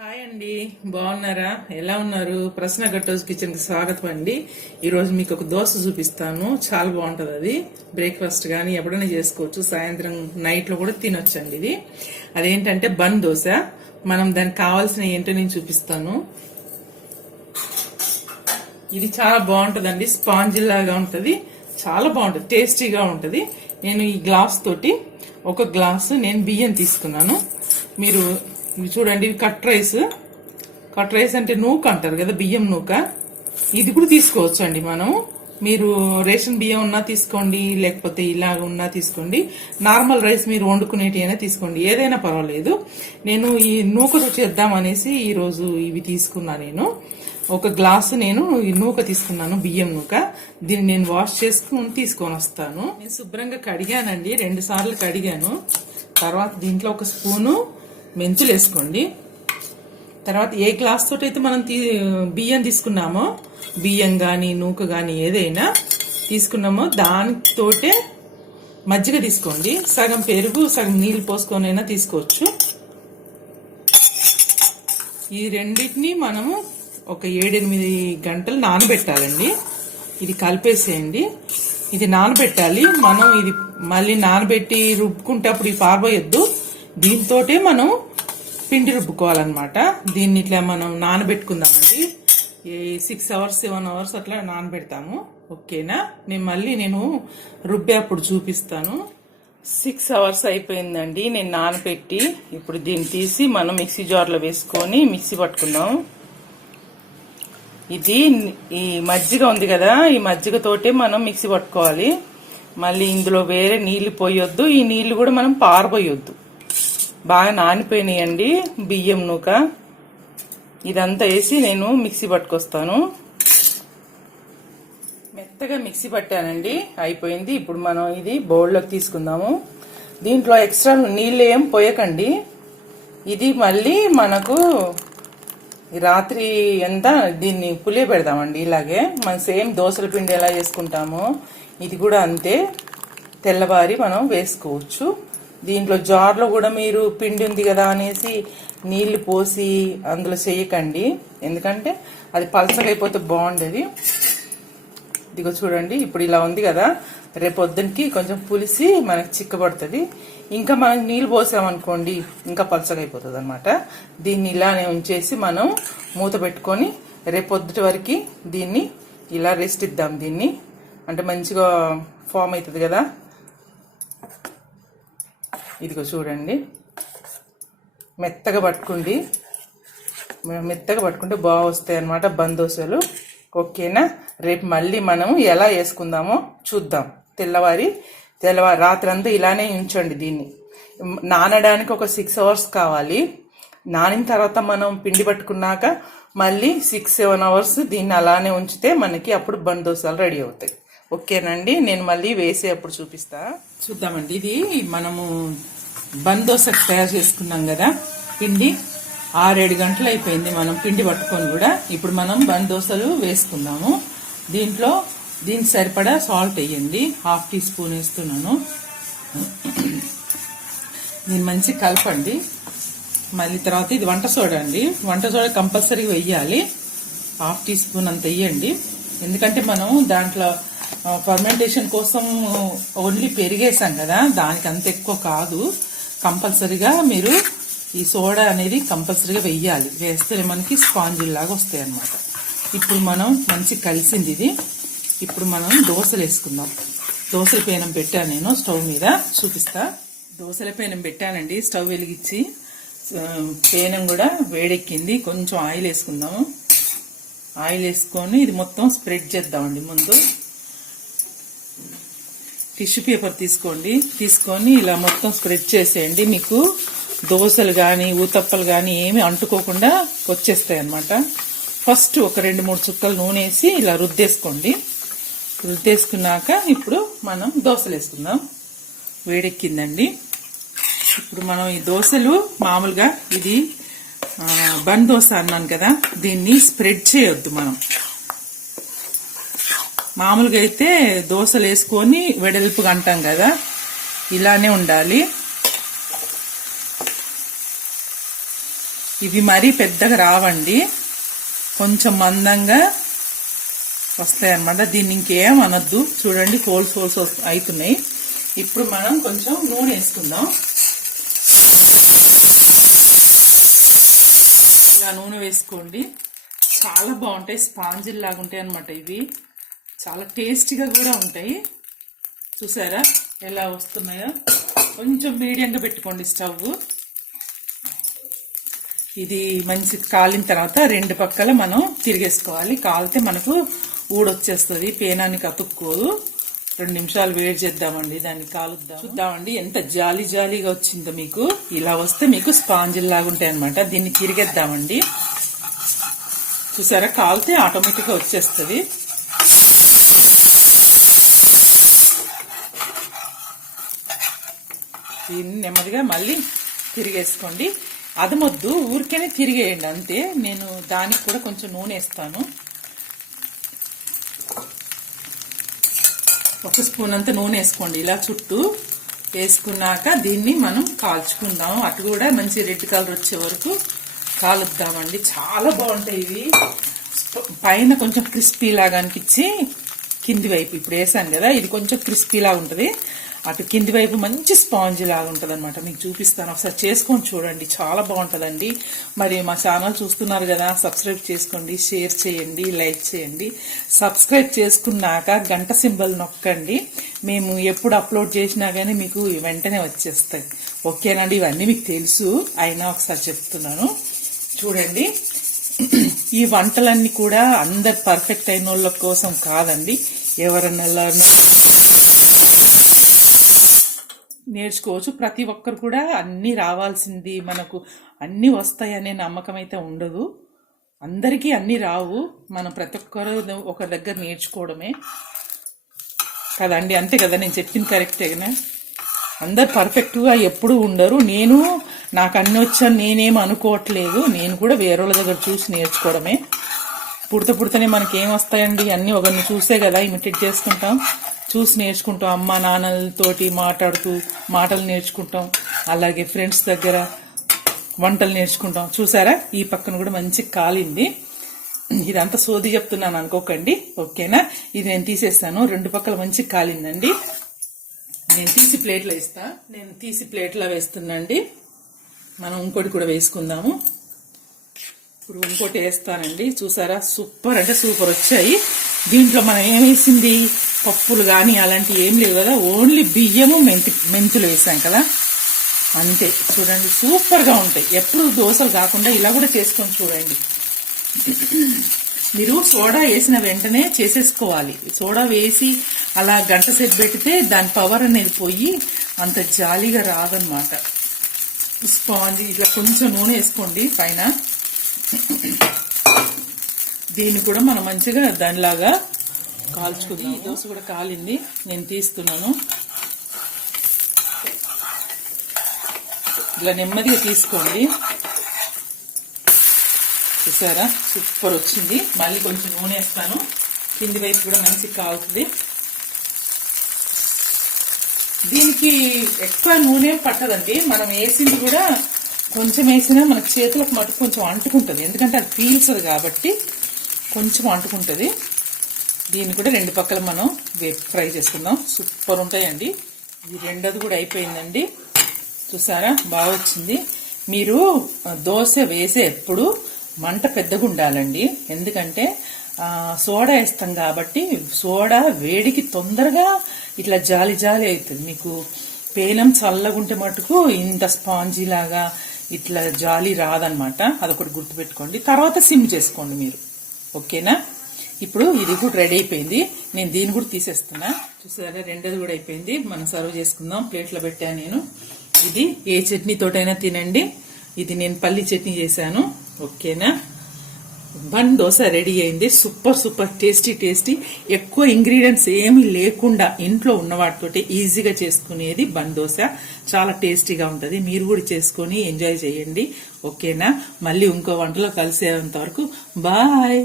Hi అండి, బాగున్నారా? ఎలా ఉన్నారు? ప్రశ్న గట్టోజ్ కిచెన్ కి స్వాగతం అండి. ఈ రోజు మీకు ఒక దోశ చూపిస్తాను. చాలా బాగుంటది. అది బ్రేక్ఫాస్ట్ గానీ ఎప్పుడైనా చేసుకోవచ్చు. సాయంత్రం నైట్ లో కూడా తినొచ్చండి. ఇది అదేంటంటే బన్ దోశ. మనం దానికి కావాల్సిన ఏంటో నేను చూపిస్తాను. ఇది చాలా బాగుంటదండి. స్పాంజ్ లాగా ఉంటది. చాలా బాగుంటది, టేస్టీగా ఉంటది. నేను ఈ గ్లాస్ తోటి ఒక గ్లాసు నేను బియ్యం తీసుకున్నాను. మీరు ఇవి చూడండి, ఇవి కట్ రైస్ అంటే నూక అంటారు కదా, బియ్యం నూక. ఇది కూడా తీసుకోవచ్చు అండి మనం. మీరు రేషన్ బియ్యం ఉన్నా తీసుకోండి, లేకపోతే ఇలా ఉన్నా తీసుకోండి. నార్మల్ రైస్ మీరు వండుకునేటి అయినా తీసుకోండి, ఏదైనా పర్వాలేదు. నేను ఈ నూకతో చేద్దామనేసి ఈ రోజు ఇవి తీసుకున్నా. నేను ఒక గ్లాసు నేను ఈ నూక తీసుకున్నాను, బియ్యం నూక. దీన్ని నేను వాష్ చేసుకుని తీసుకొని వస్తాను. నేను శుభ్రంగా కడిగానండి, 2 సార్లు కడిగాను. తర్వాత దీంట్లో ఒక స్పూను మెంతులు వేసుకోండి. తర్వాత ఏ గ్లాస్ తోటి అయితే మనం బియ్యం తీసుకున్నామో, బియ్యం కానీ నూక కానీ ఏదైనా తీసుకున్నామో దానితోటే మజ్జిగ తీసుకోండి. సగం పెరుగు సగం నీళ్ళు పోసుకొని అయినా తీసుకోవచ్చు. ఈ రెండింటిని మనము ఒక 7-8 గంటలు నానబెట్టాలండి. ఇది కలిపేసేయండి. ఇది నానబెట్టాలి మనం. ఇది మళ్ళీ నానబెట్టి రుబ్బుకుంటప్పుడు ఇది పారబోయొద్దు. దీంతోటే మనం పిండి రుబ్బుకోవాలన్నమాట. దీన్ని ఇట్లా మనం నానబెట్టుకుందామండి. 6 అవర్స్ 7 అవర్స్ అట్లా నానబెడతాము. ఓకేనా? నేను రుబ్బే అప్పుడు చూపిస్తాను. 6 అవర్స్ అయిపోయిందండి నేను నానబెట్టి. ఇప్పుడు దీన్ని తీసి మనం మిక్సీ జార్లో వేసుకొని మిక్సీ పట్టుకుందాం. ఇది ఈ మజ్జిగ ఉంది కదా, ఈ మజ్జిగతోటే మనం మిక్సీ పట్టుకోవాలి. మళ్ళీ ఇందులో వేరే నీళ్లు పోయొద్దు. ఈ నీళ్లు కూడా మనం పారబోయొద్దు. బాగా నానిపోయినాయండి బియ్యం నూక. ఇదంతా వేసి నేను మిక్సీ పట్టుకొస్తాను. మెత్తగా మిక్సీ పట్టానండి, అయిపోయింది. ఇప్పుడు మనం ఇది బౌల్లోకి తీసుకుందాము. దీంట్లో ఎక్స్ట్రా నీళ్ళు ఏం పోయకండి. ఇది మళ్ళీ మనకు రాత్రి అంతా దీన్ని పులియ పెడదామండి. ఇలాగే మనం సేమ్ దోసల పిండి ఎలా చేసుకుంటామో ఇది కూడా అంతే, తెల్లవారి మనం వేసుకోవచ్చు. దీంట్లో జార్లో కూడా మీరు పిండి ఉంది కదా అనేసి నీళ్లు పోసి అందులో చేయకండి, ఎందుకంటే అది పలసగా అయిపోతే బాగుండేది. ఇదిగో చూడండి, ఇప్పుడు ఇలా ఉంది కదా, రేపొద్దునికి కొంచెం పులిసి మనకి చిక్కబడుతుంది. ఇంకా మనం నీళ్ళు పోసామనుకోండి ఇంకా పలసగా అయిపోతుంది అనమాట. దీన్ని ఇలానే ఉంచేసి మనం మూత పెట్టుకొని రేపొద్దుటి వరకు దీన్ని ఇలా రెస్ట్ ఇద్దాం. దీన్ని అంటే మంచిగా ఫామ్ అవుతుంది కదా. ఇదిగో చూడండి, మెత్తగా పట్టుకుంటే బాగా వస్తాయి అన్నమాట బన్ దోశలు. ఓకేనా? రేపు మళ్ళీ మనం ఎలా వేసుకుందామో చూద్దాం. తెల్లవారి రాత్రి అంతా ఇలానే ఉంచండి. దీన్ని నానడానికి ఒక 6 అవర్స్ కావాలి. నానిన తర్వాత మనం పిండి పట్టుకున్నాక మళ్ళీ 6-7 అవర్స్ దీన్ని అలానే ఉంచితే మనకి అప్పుడు బన్ దోశలు రెడీ అవుతాయి. ఓకేనండి? నేను మళ్ళీ వేసేటప్పుడు చూద్దామండి. ఇది మనము బన్ దోశ తయారు చేసుకున్నాం కదా పిండి. 6-7 గంటలు అయిపోయింది మనం పిండి పట్టుకొని కూడా. ఇప్పుడు మనం బన్ దోశలు వేసుకుందాము. దీనికి సరిపడా సాల్ట్ వేయండి. 1/2 టీ స్పూన్ వేస్తున్నాను. దీన్ని మంచి కలపండి. మళ్ళీ తర్వాత ఇది వంట సోడా అండి. వంట సోడా కంపల్సరీగా వెయ్యాలి. 1/2 టీ స్పూన్ అంత వేయండి. ఎందుకంటే మనం దాంట్లో ఫర్మెంటేషన్ కోసం ఓన్లీ పెరిగేసాం కదా, దానికి అంత ఎక్కువ కాదు. కంపల్సరీగా మీరు ఈ సోడా అనేది కంపల్సరీగా వెయ్యాలి. వేస్తే మనకి స్పాంజ్ లాగా వస్తాయి అన్నమాట. ఇప్పుడు మనం మంచి కలిసింది ఇది. ఇప్పుడు మనం దోశలు వేసుకుందాం. దోశల పేనం పెట్టాను నేను స్టవ్ మీద, చూపిస్తా. దోశల పేనం పెట్టానండి స్టవ్ వెలిగించి. పేనం కూడా వేడెక్కింది. కొంచెం ఆయిల్ వేసుకుందాము. ఆయిల్ వేసుకొని ఇది మొత్తం స్ప్రెడ్ చేద్దామండి. ముందు టిష్యూ పేపర్ తీసుకొని ఇలా మొత్తం స్ప్రెడ్ చేసేయండి. మీకు దోశలు కానీ ఊతప్పలు కానీ ఏమి అంటుకోకుండా వచ్చేస్తాయి అన్నమాట. ఫస్ట్ ఒక 2-3 చుక్కలు నూనె వేసి ఇలా రుద్దేసుకోండి. రుద్దేసుకున్నాక ఇప్పుడు మనం దోశలు వేసుకుందాం. వేడెక్కిందండి. ఇప్పుడు మనం ఈ దోశలు మామూలుగా ఇది బన్ దోశ అన్నాను కదా, దీన్ని స్ప్రెడ్ చేయొద్దు. మనం మామూలుగా అయితే దోశలు వేసుకొని వెడల్పుగా అంటాం కదా, ఇలానే ఉండాలి. ఇవి మరీ పెద్దగా రావండి, కొంచెం మందంగా వస్తాయి అన్నమాట. దీన్ని ఇంకేం అనొద్దు. చూడండి హోల్స్ అవుతున్నాయి. ఇప్పుడు మనం కొంచెం నూనె వేసుకుందాం. ఇలా నూనె వేసుకోండి, చాలా బాగుంటాయి, స్పాంజిల్ లాగా ఉంటాయి అన్నమాట. ఇవి చాలా టేస్టీగా కూడా ఉంటాయి. చూసారా ఎలా వస్తున్నాయో? కొంచెం మీడియంగా పెట్టుకోండి స్టవ్. ఇది మంచి కాలిన తర్వాత రెండు పక్కల మనం తిరిగేసుకోవాలి. కాలితే మనకు ఊడొచ్చేస్తుంది, పేనానికి అతుక్కోదు. 2 నిమిషాలు వేడి చేద్దామండి, దాన్ని కాలుద్దాం. చూద్దామండి ఎంత జాలీగా వచ్చిందో. మీకు ఇలా వస్తే మీకు స్పాంజిల్ లాగా ఉంటాయి అనమాట. దీన్ని తిరిగేద్దామండి. చూసారా కాలితే ఆటోమేటిక్గా వచ్చేస్తుంది. దీన్ని నెమ్మదిగా మళ్ళీ తిరిగేసుకోండి. అదమొద్దు, ఊరికేనే తిరిగేయండి అంతే. నేను దానికి కూడా కొంచెం నూనె వేస్తాను. 1 స్పూన్ అంత నూనె వేసుకోండి. ఇలా చుట్టూ వేసుకున్నాక దీన్ని మనం కాల్చుకుందాం. అటు కూడా మంచి రెడ్ కలర్ వచ్చే వరకు కాలుద్దామండి. చాలా బాగుంటాయి ఇవి. పైన కొంచెం క్రిస్పీ లాగా అనిపించి కింది వైపు ఇప్పుడు వేసాను కదా, ఇది కొంచెం క్రిస్పీ లాగా ఉంటుంది. అటు కింది వైపు మంచి స్పాంజ్ లాగా ఉంటుంది అనమాట. మీకు చూపిస్తాను, ఒకసారి చేసుకొని చూడండి, చాలా బాగుంటుందండి. మరి మా ఛానల్ చూస్తున్నారు కదా, సబ్స్క్రైబ్ చేసుకోండి, షేర్ చేయండి, లైక్ చేయండి. సబ్స్క్రైబ్ చేసుకున్నాక గంట సింబల్ నొక్కండి. మేము ఎప్పుడు అప్లోడ్ చేసినా కానీ మీకు వెంటనే వచ్చేస్తాయి. ఓకేనండి, ఇవన్నీ మీకు తెలుసు, అయినా ఒకసారి చెప్తున్నాను చూడండి. ఈ వంటలన్నీ కూడా అందరు పర్ఫెక్ట్ అయిన వాళ్ళ కోసం కాదండి, ఎవరన్నా నేర్చుకోవచ్చు. ప్రతి ఒక్కరు కూడా అన్నీ రావాల్సింది, మనకు అన్నీ వస్తాయనే నమ్మకం అయితే ఉండదు. అందరికీ అన్నీ రావు. మనం ప్రతి ఒక్కరు ఒక దగ్గర నేర్చుకోవడమే కదండి. అంతే కదా, నేను చెప్పింది కరెక్టేనా? అందరు పర్ఫెక్ట్గా ఎప్పుడు ఉండరు. నాకు అన్ని వచ్చాను నేనేం అనుకోవట్లేదు. నేను కూడా వేరే వాళ్ళ దగ్గర చూసి నేర్చుకోవడమే. పుడతనే మనకేం వస్తాయండి, అన్నీ ఒకరిని చూసే కదా ఇమిటేట్ చేసుకుంటాం, చూసి నేర్చుకుంటాం. అమ్మ నాన్నలతోటి మాట్లాడుతూ మాటలు నేర్చుకుంటాం, అలాగే ఫ్రెండ్స్ దగ్గర వంటలు నేర్చుకుంటాం. చూసారా ఈ పక్కన కూడా మంచి కాలింది. ఇదంతా సోది చెప్తున్నాను అనుకోకండి, ఓకేనా? ఇది నేను తీసేస్తాను. 2 పక్కల మంచి కాలిందండి. నేను తీసి ప్లేట్లో వేస్తున్నాండి. మనం ఇంకోటి కూడా వేసుకుందాము. ఇప్పుడు ఇంకోటి వేస్తానండి. చూసారా సూపర్ అంటే సూపర్ వచ్చాయి. దీంట్లో మనం ఏం వేసింది, పప్పులు కానీ అలాంటివి ఏం లేవు కదా, ఓన్లీ బియ్యము మెంతులు వేసాం కదా, అంతే. చూడండి సూపర్గా ఉంటాయి. ఎప్పుడు దోశలు కాకుండా ఇలా కూడా చేసుకొని చూడండి. మీరు సోడా వేసిన వెంటనే చేసేసుకోవాలి. సోడా వేసి అలా గంట సేపు పెడితే దాని పవర్ అనేది పోయి అంత జాలీగా రాదనమాట. స్పాంజ్ ఇట్లా కొంచెం నూనె వేసుకోండి పైన. దీన్ని కూడా మనం మంచిగా దానిలాగా కాల్చుకుందాం. ఈ దోశ కూడా కాలింది, నేను తీస్తున్నాను. ఇలా నెమ్మదిగా తీసుకోండి. చూసారా సూపర్ వచ్చింది. మళ్ళీ కొంచెం నూనె వేస్తాను. కింది వైపు కూడా మంచిగా కాలుతుంది. దీనికి ఎక్కువ నూనె పట్టదండి. మనం వేసింది కూడా కొంచెం వేసినా మనకు చేతులకు మటుకు కొంచెం అంటుకుంటుంది, ఎందుకంటే అది పీల్చదు కాబట్టి కొంచెం అంటుకుంటుంది. దీన్ని కూడా 2 పక్కల మనం ఫ్రై చేసుకుందాం. సూపర్ ఉంటాయండి. ఇది రెండోది కూడా అయిపోయిందండి. చూసారా బాగా వచ్చింది. మీరు దోశ వేసే ఎప్పుడు మంట పెద్దగా ఉండాలండి, ఎందుకంటే సోడా వేస్తాం కాబట్టి సోడా వేడికి తొందరగా ఇట్లా జాలి అవుతుంది. మీకు పేనం చల్లగుంటే మటుకు ఇంత స్పాంజీ లాగా ఇట్లా జాలి రాదనమాట. అదొకటి గుర్తుపెట్టుకోండి. తర్వాత సిమ్ చేసుకోండి మీరు, ఓకేనా? ఇప్పుడు ఇది కూడా రెడీ అయిపోయింది. నేను దీన్ని కూడా తీసేస్తున్నా. చూసారా రెండోది కూడా అయిపోయింది. మనం సర్వ్ చేసుకుందాం. ప్లేట్లో పెట్టాను నేను. ఇది ఏ చట్నీతోటైనా తినండి. ఇది నేను పల్లి చట్నీ చేశాను, ఓకేనా? బన్ దోశ రెడీ అయింది. Super tasty. ఎక్కువ ఇంగ్రీడియంట్స్ ఏమీ లేకుండా ఇంట్లో ఉన్న వాటితోటి ఈజీగా చేసుకునేది బన్ దోశ. చాలా టేస్టీగా ఉంటుంది. మీరు కూడా చేసుకొని ఎంజాయ్ చేయండి, ఓకేనా? మళ్ళీ ఇంకో వంటలో కలిసేంత వరకు బాయ్.